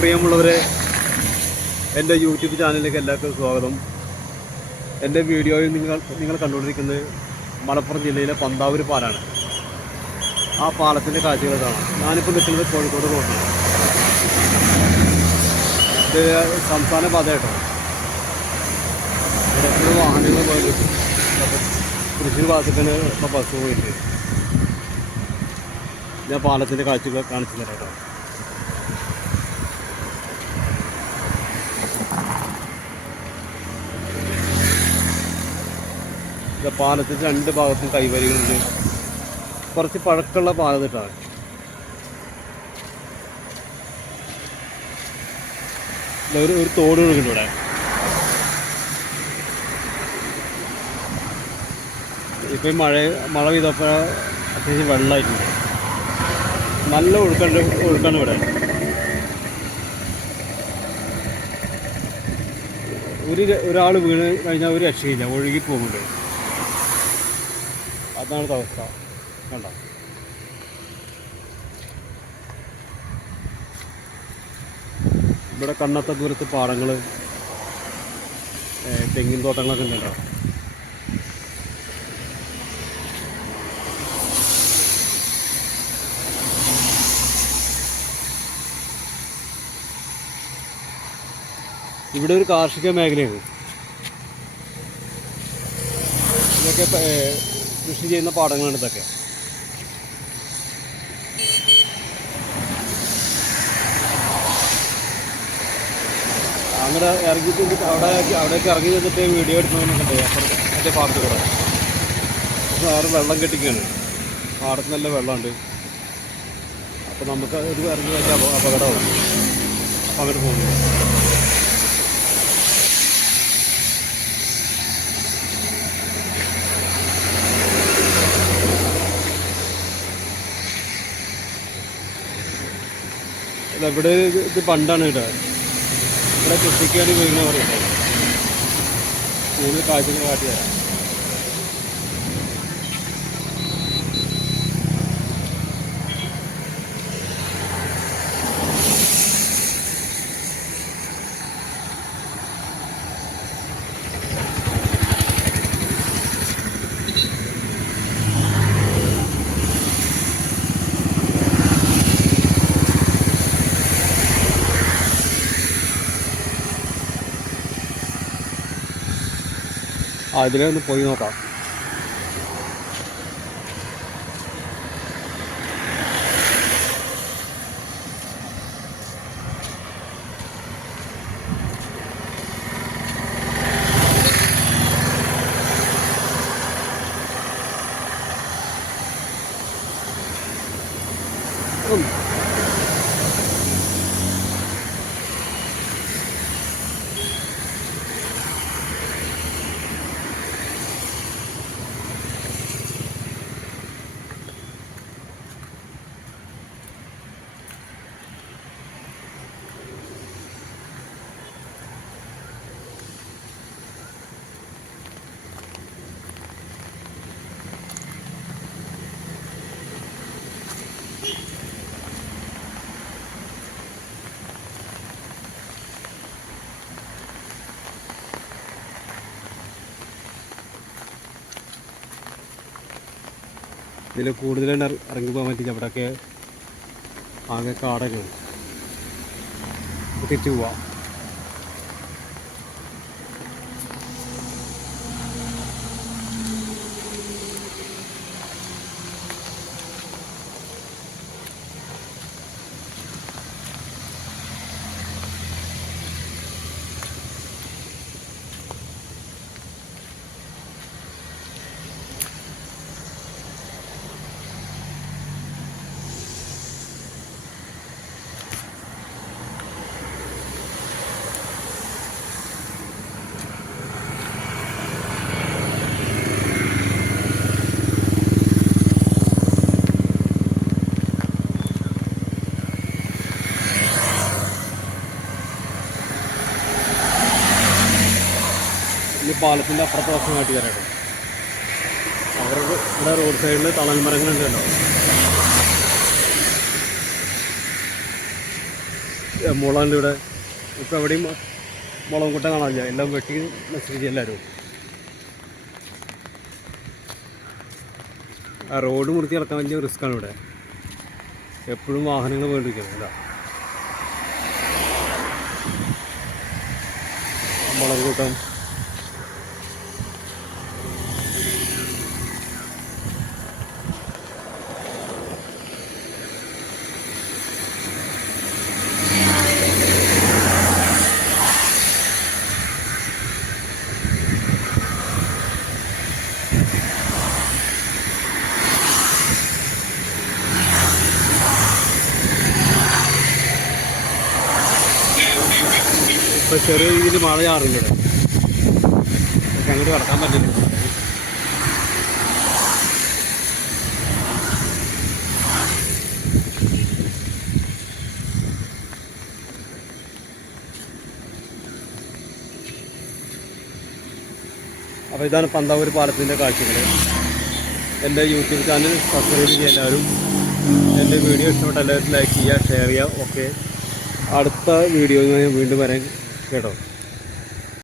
പ്രിയമുള്ളവരെ എന്റെ യൂട്യൂബ് ചാനലിലേക്ക് എല്ലാവർക്കും സ്വാഗതം. എന്റെ വീഡിയോയിൽ നിങ്ങൾ നിങ്ങൾ കണ്ടുകൊണ്ടിരിക്കുന്നത് മലപ്പുറം ജില്ലയിലെ പന്താവൂർ പാലാണ്. ആ പാലത്തിന്റെ കാഴ്ചകൾ കാണാം. ഞാനിപ്പോൾ നിൽക്കുന്നത് കോഴിക്കോട് റോഡിലാണ്. ഇത് സംസ്ഥാന പാതയായിട്ടോ ഇവിടെ വാഹനങ്ങൾ പോയി തൃശ്ശൂർ ഭാഗത്തേക്കാണ് ഇപ്പോൾ ബസ് പോയിട്ട്. ഞാൻ പാലത്തിന്റെ കാഴ്ചകൾ കാണിച്ചു തരാം കേട്ടോ. പാലത്തിന്റെ രണ്ട് ഭാഗത്തും കൈവരികളുണ്ട്. കുറച്ച് പഴക്കമുള്ള പാലം ഇട്ടാണ് ഒരു ഒരു തോട് ഒഴുകുന്നുണ്ട് ഇവിടെ. ഇപ്പം മഴ മഴ പെയ്തപ്പോൾ അത്യാവശ്യം വെള്ളമായിട്ടുണ്ട്. നല്ല ഒഴുക്കുണ്ട് ഒഴുക്കാണ് ഇവിടെ. ഒരു ഒരാൾ വീണ് കഴിഞ്ഞാൽ ഒരു രക്ഷയില്ല ഒഴുകി പോകുന്നുണ്ട്. അതാണ് അവസ്ഥ. കണ്ടോ? ഇവിടെ കണ്ണത്ത ദൂരത്ത് പാടങ്ങൾ തെങ്ങിൻ തോട്ടങ്ങളൊക്കെ ഉണ്ടല്ലോ ഇവിടെ ഒരു കാർഷിക മേഖലയാണ്. ഇതൊക്കെ കൃഷി ചെയ്യുന്ന പാടങ്ങളാണ് ഇതൊക്കെ. അങ്ങനെ ഇറങ്ങി അവിടെ അവിടേക്ക് ഇറങ്ങി നിന്നിട്ട് വീഡിയോ എടുക്കണമെന്നൊക്കെ ഉണ്ട് അപ്പുറത്ത് മറ്റേ പാടത്ത് കൂടെ. വേറെ വെള്ളം കെട്ടിക്കാണ്. പാടത്ത് നല്ല വെള്ളമുണ്ട് അപ്പോൾ നമുക്ക് ഇത് ഇറങ്ങി വെച്ചാൽ അപകടമാണ് അപ്പോൾ അങ്ങോട്ട് പോകുന്നു ഇവിടെ ഇത് പണ്ടാണ് കേട്ടോ. ഇവിടെ കൃഷിക്കാണ് വീണ് പറയുന്നത് കൂടുതൽ കാഴ്ചകൾ കാട്ടി തരാം. ആ ഇതിലേ ഒന്ന് പോയി നോക്കാം ഉം. ഇതിൽ ഇറ- ഇറങ്ങി പോകാൻ പറ്റില്ല. അവിടെയൊക്കെ ആകെ കാടൊക്കെയാണ് തിരിച്ചു പോവാം. ഈ പാലത്തിന്റെ അപ്പുറത്തെ വശം തരാട്ടോ അവരുടെ ഇവിടെ റോഡ് സൈഡിൽ തണൽ മരങ്ങളുണ്ടല്ലോ മുളകുണ്ട് ഇവിടെ. ഇപ്പം എവിടെയും മുളകും കൂട്ടം കാണാനില്ല. എല്ലാം വെട്ടി നശിപ്പിച്ച് എല്ലാവരും. ആ റോഡ് മുറിച്ച് കിടക്കാൻ വലിയ റിസ്ക്കാണ് ഇവിടെ. എപ്പോഴും വാഹനങ്ങൾ വേണ്ടിയിരിക്കുന്നത് അല്ല മുളക് കൂട്ടം. ഇപ്പോൾ ചെറിയ രീതിയിൽ മഴ ചാറുന്നുണ്ട് പക്ഷെ അങ്ങോട്ട് കടക്കാൻ പറ്റില്ല. അപ്പോൾ ഇതാണ് പന്താവൂർ പാലത്തിന്റെ കാഴ്ചകൾ എന്റെ യൂട്യൂബ് ചാനൽ സബ്സ്ക്രൈബ് ചെയ്യുക എല്ലാവരും. എന്റെ വീഡിയോ ഇഷ്ടപ്പെട്ട എല്ലാവരും ലൈക്ക് ചെയ്യുക ഷെയർ ചെയ്യുക. ഓക്കെ അടുത്ത വീഡിയോ വീണ്ടും വരാൻ കേട്ടോ.